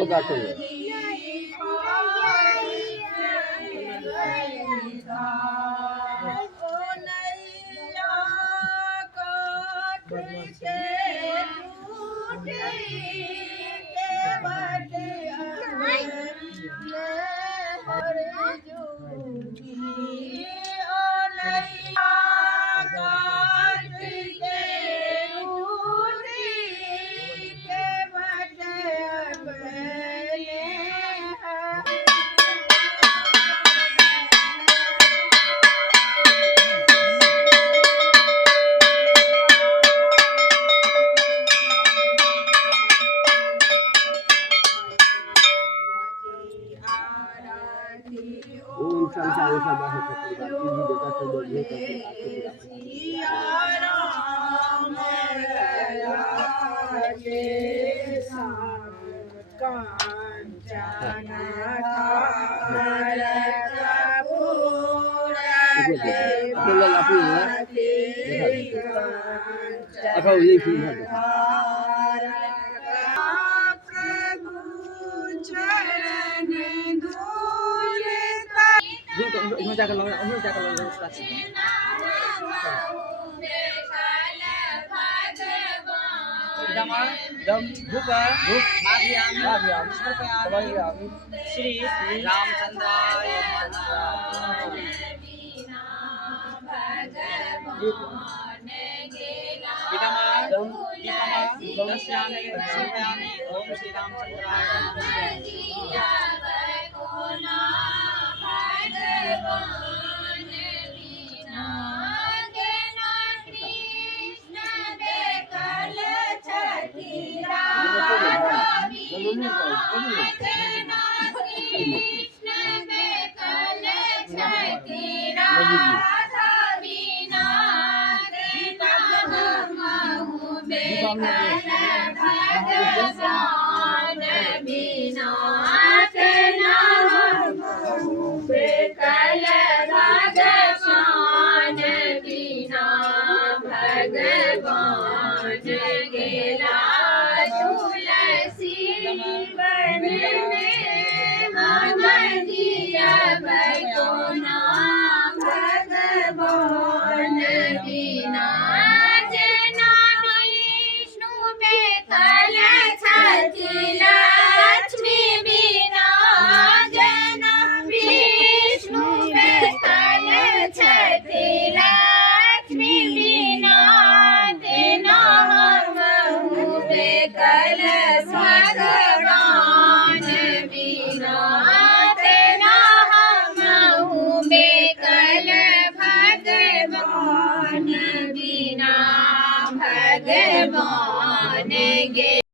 लो काटो ओम संसार सब है परिवार की भी बेटा सब ये करके आपको पूरा सिया राम राजे कांचन थार कपूर ये फिल्म है उसमें जाकर लो उसका दम भूखा भूख माभियामी श्री रामचंद्राय दर्शयामि समर्पयामि ओम श्री रामचंद्राय